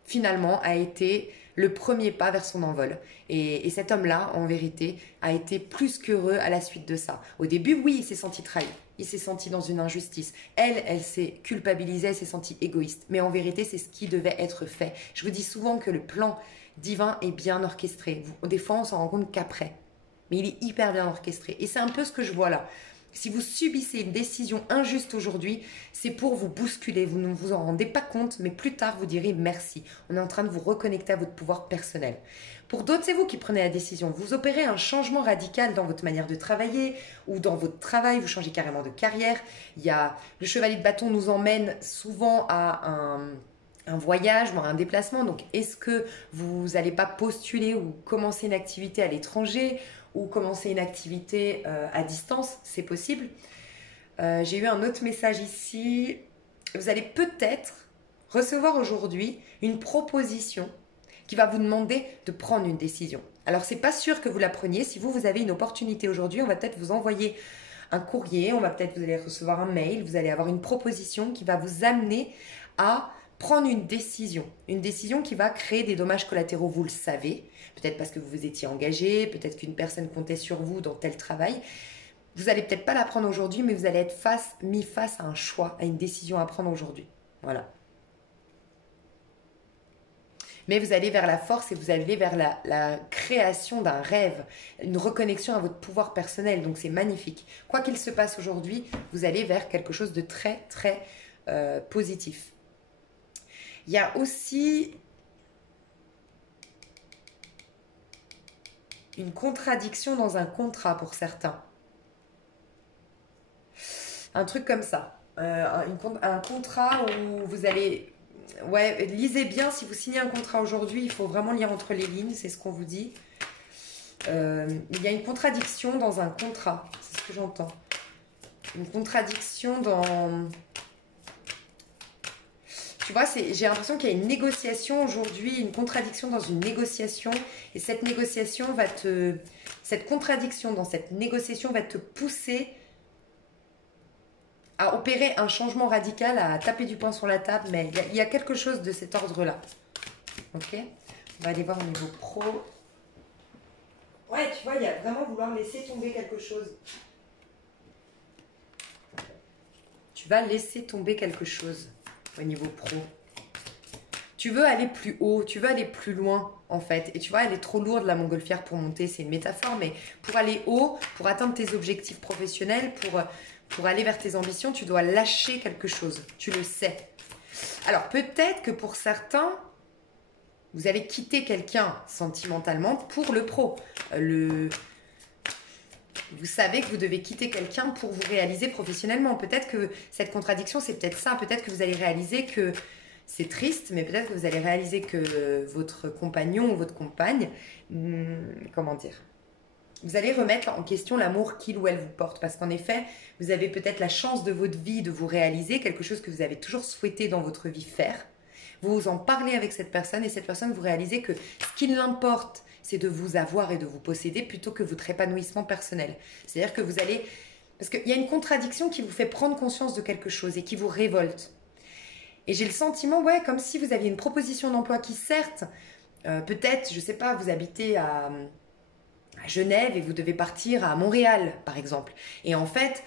finalement a été le premier pas vers son envol. Et cet homme-là, en vérité, a été plus qu'heureux à la suite de ça. Au début, oui, il s'est senti trahi. Il s'est senti dans une injustice. Elle s'est culpabilisée, elle s'est sentie égoïste. Mais en vérité, c'est ce qui devait être fait. Je vous dis souvent que le plan divin est bien orchestré. Des fois, on s'en rend compte qu'après. Mais il est hyper bien orchestré. Et c'est un peu ce que je vois là. Si vous subissez une décision injuste aujourd'hui, c'est pour vous bousculer. Vous ne vous en rendez pas compte, mais plus tard, vous direz merci. On est en train de vous reconnecter à votre pouvoir personnel. Pour d'autres, c'est vous qui prenez la décision. Vous opérez un changement radical dans votre manière de travailler ou dans votre travail. Vous changez carrément de carrière. Le chevalier de bâton nous emmène souvent à un voyage, un déplacement. Donc, est-ce que vous n'allez pas postuler ou commencer une activité à l'étranger ou commencer une activité à distance? C'est possible. J'ai eu un autre message ici. Vous allez peut-être recevoir aujourd'hui une proposition qui va vous demander de prendre une décision. Alors, c'est pas sûr que vous la preniez. Si vous avez une opportunité aujourd'hui, on va peut-être vous envoyer un courrier, vous allez recevoir un mail, vous allez avoir une proposition qui va vous amener à prendre une décision qui va créer des dommages collatéraux, vous le savez, peut-être parce que vous vous étiez engagé, peut-être qu'une personne comptait sur vous dans tel travail. Vous n'allez peut-être pas la prendre aujourd'hui, mais vous allez être mis face à un choix, à une décision à prendre aujourd'hui. Voilà. Mais vous allez vers la force et vous allez vers la création d'un rêve, une reconnexion à votre pouvoir personnel. Donc c'est magnifique. Quoi qu'il se passe aujourd'hui, vous allez vers quelque chose de très, très positif. Il y a aussi une contradiction dans un contrat pour certains. Un truc comme ça. Un contrat où vous allez... Ouais, lisez bien, si vous signez un contrat aujourd'hui, il faut vraiment lire entre les lignes, c'est ce qu'on vous dit. Il y a une contradiction dans un contrat, c'est ce que j'entends. Une contradiction dans... Tu vois, j'ai l'impression qu'il y a une négociation aujourd'hui, une contradiction dans une négociation. Et cette négociation cette contradiction dans cette négociation va te pousser à opérer un changement radical, à taper du poing sur la table. Mais il y a quelque chose de cet ordre-là. Ok? On va aller voir au niveau pro. Ouais, tu vois, il y a vraiment vouloir laisser tomber quelque chose. Tu vas laisser tomber quelque chose au niveau pro. Tu veux aller plus haut, tu veux aller plus loin en fait. Et tu vois, elle est trop lourde la montgolfière pour monter, c'est une métaphore, mais pour aller haut, pour atteindre tes objectifs professionnels, pour aller vers tes ambitions, tu dois lâcher quelque chose. Tu le sais. Alors peut-être que pour certains, vous allez quitter quelqu'un sentimentalement pour le pro. Vous savez que vous devez quitter quelqu'un pour vous réaliser professionnellement. Peut-être que cette contradiction, c'est peut-être ça. Peut-être que vous allez réaliser que c'est triste, mais peut-être que vous allez réaliser que votre compagnon ou votre compagne, comment dire, vous allez remettre en question l'amour qu'il ou elle vous porte. Parce qu'en effet, vous avez peut-être la chance de votre vie de vous réaliser, quelque chose que vous avez toujours souhaité dans votre vie faire. Vous en parlez avec cette personne et cette personne, vous réalisez que ce qui l'importe, c'est de vous avoir et de vous posséder plutôt que votre épanouissement personnel. C'est-à-dire que vous allez... Parce qu'il y a une contradiction qui vous fait prendre conscience de quelque chose et qui vous révolte. Et j'ai le sentiment, ouais, comme si vous aviez une proposition d'emploi qui, certes, peut-être, je sais pas, vous habitez à Genève et vous devez partir à Montréal, par exemple. Et en fait,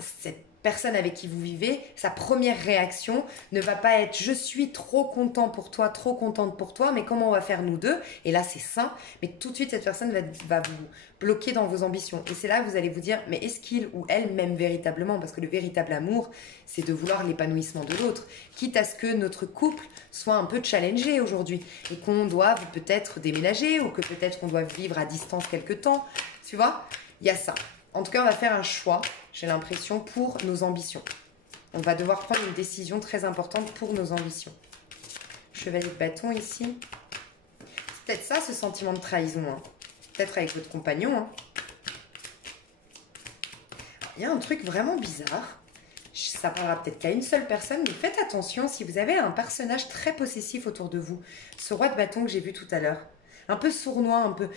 cette personne avec qui vous vivez, sa première réaction ne va pas être « je suis trop content pour toi, trop contente pour toi, mais comment on va faire nous deux ?» Et là, c'est sain, mais tout de suite, cette personne va vous bloquer dans vos ambitions. Et c'est là que vous allez vous dire « mais est-ce qu'il ou elle m'aime véritablement ?» Parce que le véritable amour, c'est de vouloir l'épanouissement de l'autre, quitte à ce que notre couple soit un peu challengé aujourd'hui et qu'on doive peut-être déménager ou que peut-être qu'on doit vivre à distance quelque temps. Tu vois, il y a ça. En tout cas, on va faire un choix, j'ai l'impression, pour nos ambitions. On va devoir prendre une décision très importante pour nos ambitions. Chevalier de bâton ici. C'est peut-être ça, ce sentiment de trahison. Hein. Peut-être avec votre compagnon. Hein. Il y a un truc vraiment bizarre. Ça parlera peut-être qu'à une seule personne, mais faites attention si vous avez un personnage très possessif autour de vous. Ce roi de bâton que j'ai vu tout à l'heure. Un peu sournois, un peu...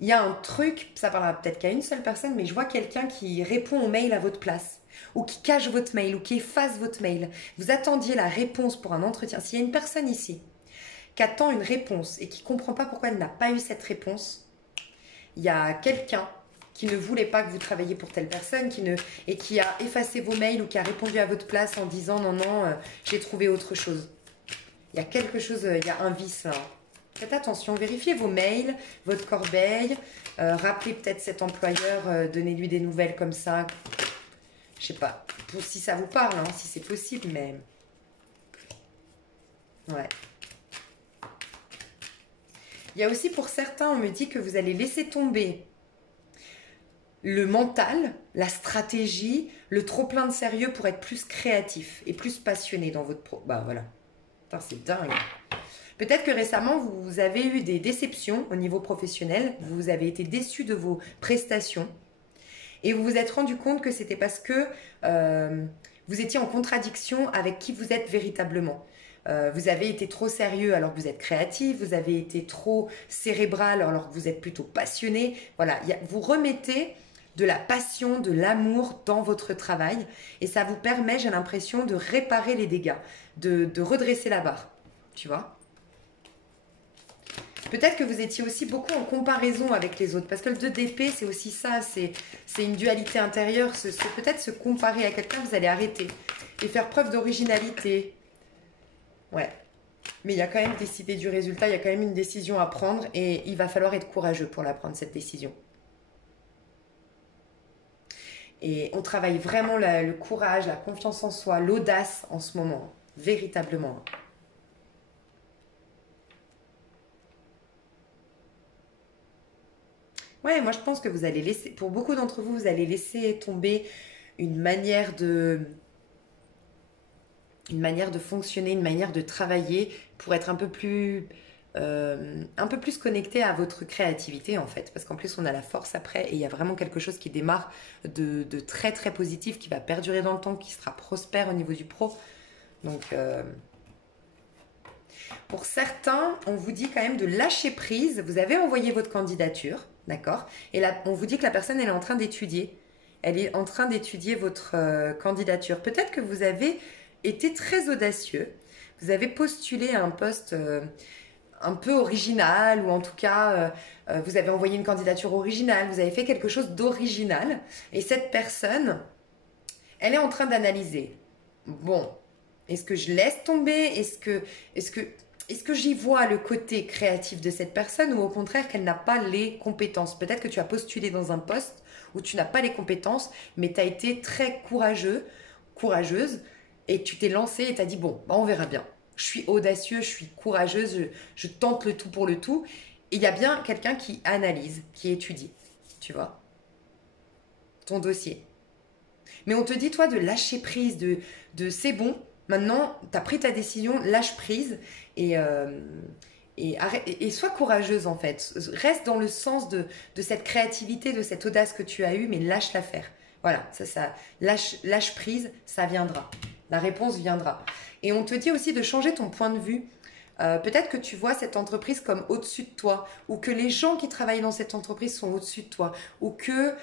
Il y a un truc, ça parlera peut-être qu'à une seule personne, mais je vois quelqu'un qui répond au mail à votre place, ou qui cache votre mail, ou qui efface votre mail. Vous attendiez la réponse pour un entretien. S'il y a une personne ici qui attend une réponse et qui ne comprend pas pourquoi elle n'a pas eu cette réponse, il y a quelqu'un qui ne voulait pas que vous travailliez pour telle personne et qui a effacé vos mails ou qui a répondu à votre place en disant « non, j'ai trouvé autre chose ». Il y a quelque chose, il y a un vice là. Faites attention, vérifiez vos mails, votre corbeille, rappelez peut-être cet employeur, donnez-lui des nouvelles comme ça. Je sais pas, si ça vous parle, hein, si c'est possible, mais... Ouais. Il y a aussi pour certains, on me dit que vous allez laisser tomber le mental, la stratégie, le trop-plein de sérieux pour être plus créatif et plus passionné dans votre pro. Bah voilà. Putain, c'est dingue. Peut-être que récemment, vous avez eu des déceptions au niveau professionnel. Vous avez été déçu de vos prestations. Et vous vous êtes rendu compte que c'était parce que vous étiez en contradiction avec qui vous êtes véritablement. Vous avez été trop sérieux alors que vous êtes créatif. Vous avez été trop cérébral alors que vous êtes plutôt passionné. Voilà, vous remettez de la passion, de l'amour dans votre travail. Et ça vous permet, j'ai l'impression, de réparer les dégâts, de redresser la barre. Tu vois? Peut-être que vous étiez aussi beaucoup en comparaison avec les autres. Parce que le 2 d'épée, c'est aussi ça. C'est une dualité intérieure. C'est peut-être se comparer à quelqu'un, vous allez arrêter. Et faire preuve d'originalité. Ouais. Mais il y a quand même décidé du résultat. Il y a quand même une décision à prendre. Et il va falloir être courageux pour la prendre, cette décision. Et on travaille vraiment le courage, la confiance en soi, l'audace en ce moment. Véritablement. Ouais, moi je pense que vous allez laisser, pour beaucoup d'entre vous, vous allez laisser tomber une manière de, une manière de fonctionner, une manière de travailler pour être un peu plus connecté à votre créativité en fait. Parce qu'en plus on a la force après et il y a vraiment quelque chose qui démarre de très très positif, qui va perdurer dans le temps, qui sera prospère au niveau du pro. Donc pour certains, on vous dit quand même de lâcher prise. Vous avez envoyé votre candidature, d'accord? Et là, on vous dit que la personne, elle est en train d'étudier. Elle est en train d'étudier votre candidature. Peut-être que vous avez été très audacieux. Vous avez postulé à un poste un peu original, ou en tout cas, vous avez envoyé une candidature originale. Vous avez fait quelque chose d'original. Et cette personne, elle est en train d'analyser. Bon, est-ce que je laisse tomber? Est-ce que j'y vois le côté créatif de cette personne, ou au contraire qu'elle n'a pas les compétences? Peut-être que tu as postulé dans un poste où tu n'as pas les compétences, mais tu as été très courageuse, et tu t'es lancée et tu as dit, bon, bah on verra bien. Je suis audacieux, je suis courageuse, je tente le tout pour le tout. Et il y a bien quelqu'un qui analyse, qui étudie, tu vois, ton dossier. Mais on te dit, toi, de lâcher prise, de c'est bon, maintenant, tu as pris ta décision, lâche prise et, et sois courageuse en fait. Reste dans le sens de cette créativité, de cette audace que tu as eue, mais lâche la faire. Voilà, lâche prise, ça viendra. La réponse viendra. Et on te dit aussi de changer ton point de vue. Peut-être que tu vois cette entreprise comme au-dessus de toi, ou que les gens qui travaillent dans cette entreprise sont au-dessus de toi, ou que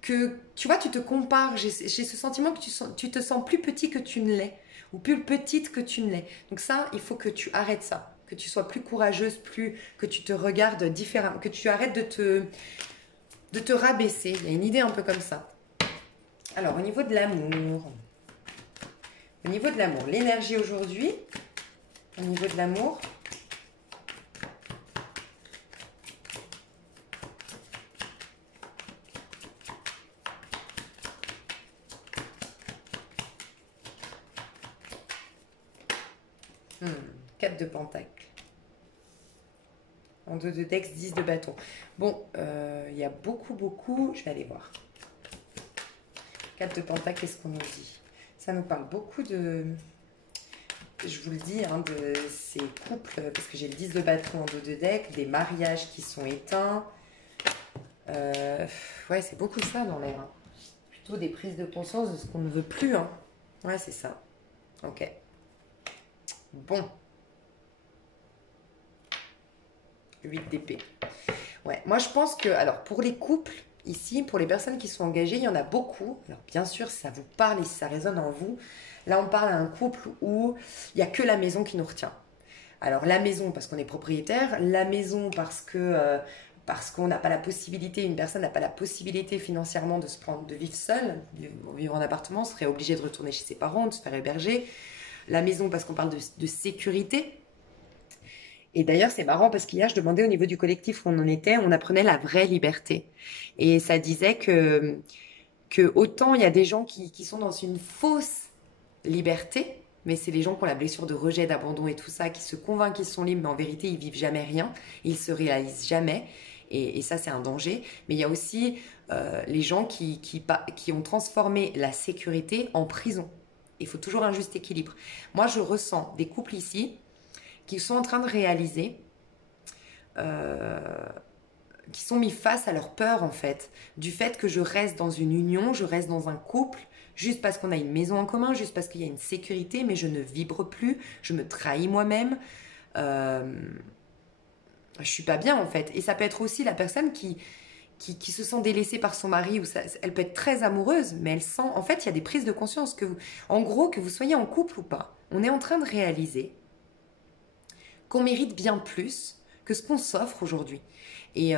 tu vois, tu te compares. J'ai ce sentiment que tu te sens plus petit que tu ne l'es, ou plus petite que tu ne l'es. Donc ça, il faut que tu arrêtes ça, que tu sois plus courageuse, que tu te regardes différemment, que tu arrêtes de te rabaisser. Il y a une idée un peu comme ça. Alors, au niveau de l'amour, l'énergie aujourd'hui, au niveau de l'amour, hmm, 4 de pentacle. En 2 de dex, 10 de bâton. Bon, il y a beaucoup, je vais aller voir. 4 de pentacle, qu'est-ce qu'on nous dit? Ça nous parle beaucoup de, je vous le dis, hein, de ces couples, parce que j'ai le 10 de bâton en 2 de deck, des mariages qui sont éteints. Ouais, c'est beaucoup ça dans l'air. Hein. Plutôt des prises de conscience de ce qu'on ne veut plus. Hein. Ouais, c'est ça. Ok. Bon. 8 d'épée. Ouais, moi je pense que, alors pour les couples, ici, pour les personnes qui sont engagées, il y en a beaucoup. Alors bien sûr, si ça vous parle et si ça résonne en vous, là on parle à un couple où il n'y a que la maison qui nous retient. Alors la maison parce qu'on est propriétaire, la maison parce qu'on n'a pas la possibilité, une personne n'a pas la possibilité financièrement de vivre seule, vivre en appartement, serait obligé de retourner chez ses parents, de se faire héberger. La maison parce qu'on parle de sécurité. Et d'ailleurs, c'est marrant parce qu'hier, je demandais au niveau du collectif où on en était, on apprenait la vraie liberté. Et ça disait que autant il y a des gens qui sont dans une fausse liberté, mais c'est les gens qui ont la blessure de rejet, d'abandon et tout ça, qui se convainquent qu'ils sont libres, mais en vérité, ils vivent jamais rien, ils se réalisent jamais. Et ça, c'est un danger. Mais il y a aussi les gens qui ont transformé la sécurité en prison. Il faut toujours un juste équilibre. Moi, je ressens des couples ici qui sont en train de réaliser, qui sont mis face à leur peur en fait, du fait que je reste dans une union, je reste dans un couple, juste parce qu'on a une maison en commun, juste parce qu'il y a une sécurité, mais je ne vibre plus, je me trahis moi-même, je suis pas bien en fait. Et ça peut être aussi la personne qui se sent délaissée par son mari, ou elle peut être très amoureuse, mais elle sent, en fait, il y a des prises de conscience en gros, que vous soyez en couple ou pas, on est en train de réaliser qu'on mérite bien plus que ce qu'on s'offre aujourd'hui. Et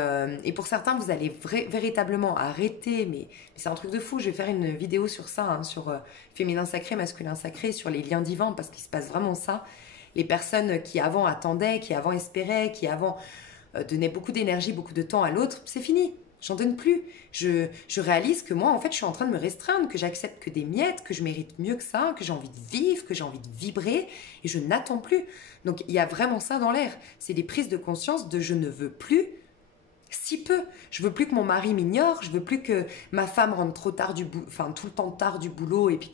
pour certains, vous allez véritablement arrêter, mais c'est un truc de fou. Je vais faire une vidéo sur ça, hein, sur féminin sacré, masculin sacré, sur les liens divins, parce qu'il se passe vraiment ça. Les personnes qui avant attendaient, qui avant espéraient, qui avant donnaient beaucoup d'énergie, beaucoup de temps à l'autre, c'est fini. J'en donne plus. Je réalise que moi, en fait, je suis en train de me restreindre, que j'accepte que des miettes, que je mérite mieux que ça, que j'ai envie de vivre, que j'ai envie de vibrer, et je n'attends plus. Donc, il y a vraiment ça dans l'air. C'est des prises de conscience de je ne veux plus si peu. Je veux plus que mon mari m'ignore, je veux plus que ma femme rentre trop tard tout le temps tard du boulot, et puis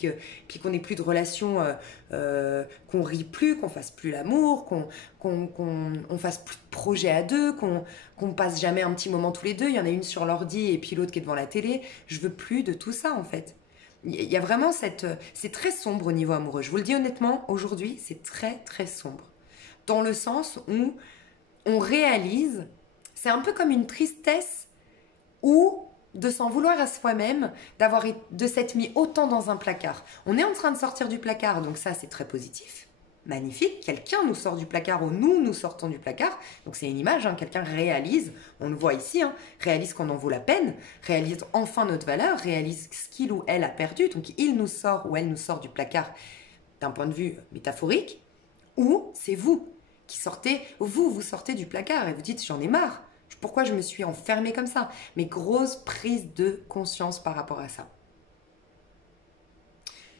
qu'on ait plus de relations, qu'on rit plus, qu'on fasse plus l'amour, qu'on fasse plus de projets à deux, qu'on passe jamais un petit moment tous les deux. Il y en a une sur l'ordi et puis l'autre qui est devant la télé. Je veux plus de tout ça en fait. Il y a vraiment c'est très sombre au niveau amoureux. Je vous le dis honnêtement, aujourd'hui, c'est très très sombre. Dans le sens où on réalise, c'est un peu comme une tristesse ou de s'en vouloir à soi-même, de s'être mis autant dans un placard. On est en train de sortir du placard, donc ça c'est très positif, magnifique. Quelqu'un nous sort du placard ou nous sortons du placard. Donc c'est une image, hein. Quelqu'un réalise, on le voit ici, hein, réalise qu'on en vaut la peine, réalise enfin notre valeur, réalise ce qu'il ou elle a perdu. Donc il nous sort ou elle nous sort du placard d'un point de vue métaphorique, ou c'est vous qui sortez, vous sortez du placard et vous dites j'en ai marre. Pourquoi je me suis enfermée comme ça? Mais grosse prise de conscience par rapport à ça.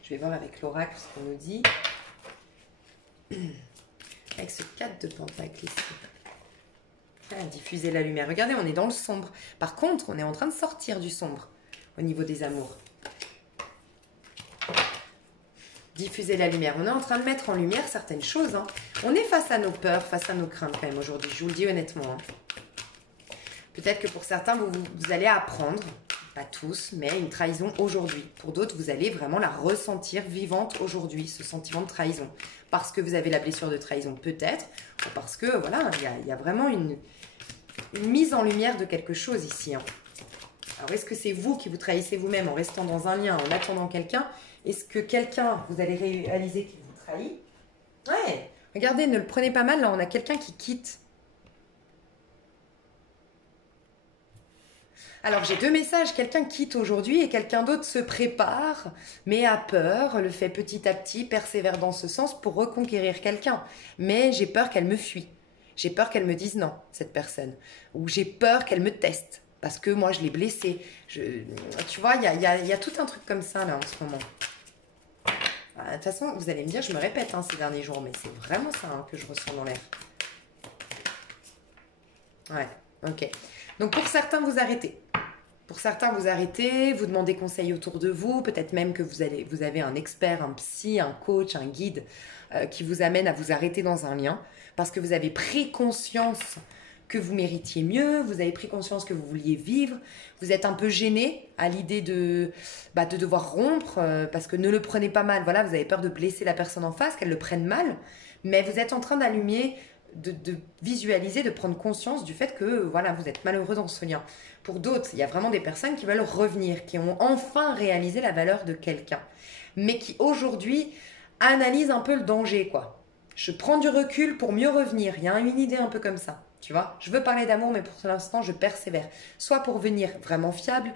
Je vais voir avec l'oracle ce qu'on nous dit. Avec ce 4 de pentacle ici. Diffuser la lumière. Regardez, on est dans le sombre. Par contre, on est en train de sortir du sombre au niveau des amours. Diffuser la lumière. On est en train de mettre en lumière certaines choses. Hein. On est face à nos peurs, face à nos craintes quand même aujourd'hui. Je vous le dis honnêtement. Hein. Peut-être que pour certains, vous allez apprendre, pas tous, mais une trahison aujourd'hui. Pour d'autres, vous allez vraiment la ressentir vivante aujourd'hui, ce sentiment de trahison. Parce que vous avez la blessure de trahison, peut-être, ou parce que, voilà, il y a vraiment une mise en lumière de quelque chose ici. Hein. Alors, est-ce que c'est vous qui vous trahissez vous-même en restant dans un lien, en attendant quelqu'un? Est-ce que quelqu'un, vous allez réaliser qu'il vous trahit? Ouais, regardez, ne le prenez pas mal, là, on a quelqu'un qui quitte. Alors j'ai deux messages, quelqu'un quitte aujourd'hui et quelqu'un d'autre se prépare, mais a peur, le fait petit à petit, persévère dans ce sens pour reconquérir quelqu'un. Mais j'ai peur qu'elle me fuit, j'ai peur qu'elle me dise non, cette personne, ou j'ai peur qu'elle me teste, parce que moi je l'ai blessée. Tu vois, il y a tout un truc comme ça là en ce moment. De toute façon, vous allez me dire, je me répète hein, ces derniers jours, mais c'est vraiment ça hein, que je ressens dans l'air. Ouais, ok. Donc pour certains, vous arrêtez. Pour certains, vous arrêtez, vous demandez conseil autour de vous, peut-être même que vous avez un expert, un psy, un coach, un guide qui vous amène à vous arrêter dans un lien parce que vous avez pris conscience que vous méritiez mieux, vous avez pris conscience que vous vouliez vivre, vous êtes un peu gêné à l'idée de devoir rompre parce que ne le prenez pas mal, voilà, vous avez peur de blesser la personne en face, qu'elle le prenne mal, mais vous êtes en train d'allumer, de visualiser, de prendre conscience du fait que voilà, vous êtes malheureux dans ce lien. Pour d'autres, il y a vraiment des personnes qui veulent revenir, qui ont enfin réalisé la valeur de quelqu'un, mais qui aujourd'hui analysent un peu le danger, quoi. Je prends du recul pour mieux revenir. Il y a une idée un peu comme ça, tu vois. Je veux parler d'amour, mais pour l'instant, je persévère. Soit pour venir vraiment fiable,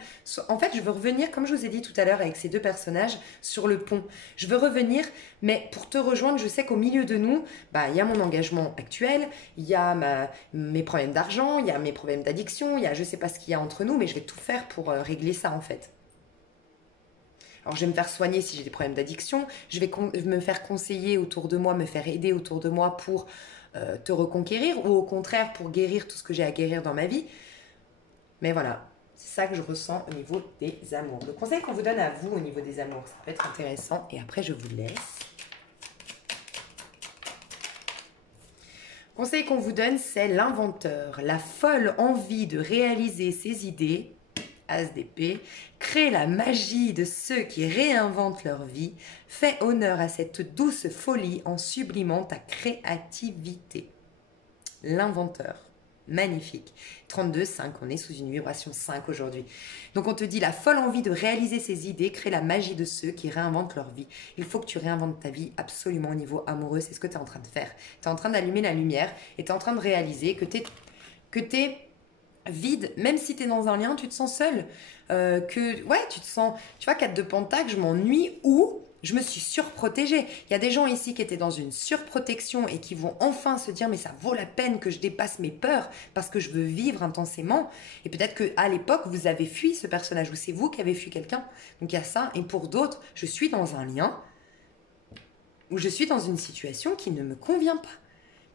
en fait, je veux revenir, comme je vous ai dit tout à l'heure avec ces deux personnages, sur le pont. Je veux revenir, mais pour te rejoindre, je sais qu'au milieu de nous, il y a mon engagement actuel, il y a mes problèmes d'argent, il y a mes problèmes d'addiction, il y a je sais pas ce qu'il y a entre nous, mais je vais tout faire pour régler ça, en fait. Alors, je vais me faire soigner si j'ai des problèmes d'addiction. Je vais me faire conseiller autour de moi, me faire aider autour de moi pour te reconquérir ou au contraire pour guérir tout ce que j'ai à guérir dans ma vie. Mais voilà, c'est ça que je ressens au niveau des amours. Le conseil qu'on vous donne à vous au niveau des amours, ça peut être intéressant. Et après, je vous laisse. Le conseil qu'on vous donne, c'est l'inventeur. La folle envie de réaliser ses idées, As d'épée, crée la magie de ceux qui réinventent leur vie, fais honneur à cette douce folie en sublimant ta créativité. L'inventeur. magnifique. 32, 5, on est sous une vibration 5 aujourd'hui. Donc on te dit la folle envie de réaliser ses idées crée la magie de ceux qui réinventent leur vie. Il faut que tu réinventes ta vie absolument au niveau amoureux, c'est ce que tu es en train de faire. Tu es en train d'allumer la lumière et tu es en train de réaliser que tu es vide, même si tu es dans un lien, tu te sens seul. Tu te sens, tu vois, 4 de Pentacle, je m'ennuie ou je me suis surprotégée. Il y a des gens ici qui étaient dans une surprotection et qui vont enfin se dire mais ça vaut la peine que je dépasse mes peurs parce que je veux vivre intensément. Et peut-être qu'à l'époque, vous avez fui ce personnage ou c'est vous qui avez fui quelqu'un. Donc il y a ça. Et pour d'autres, je suis dans un lien où je suis dans une situation qui ne me convient pas.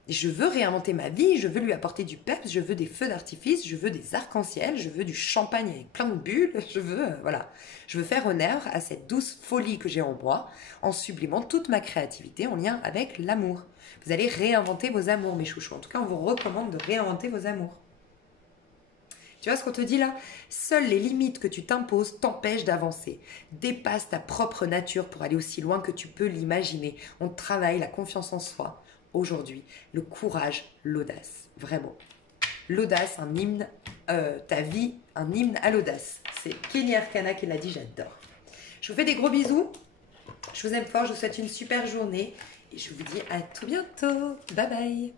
Je veux réinventer ma vie, je veux lui apporter du peps, je veux des feux d'artifice, je veux des arcs-en-ciel, je veux du champagne avec plein de bulles, je veux faire honneur à cette douce folie que j'ai en moi en sublimant toute ma créativité en lien avec l'amour. Vous allez réinventer vos amours, mes chouchous. En tout cas, on vous recommande de réinventer vos amours. Tu vois ce qu'on te dit là? Seules les limites que tu t'imposes t'empêchent d'avancer. Dépasse ta propre nature pour aller aussi loin que tu peux l'imaginer. On travaille la confiance en soi. Aujourd'hui, le courage, l'audace, vraiment. L'audace, un hymne, ta vie, un hymne à l'audace. C'est Kelly Arcana qui l'a dit, j'adore. Je vous fais des gros bisous, je vous aime fort, je vous souhaite une super journée et je vous dis à tout bientôt. Bye bye.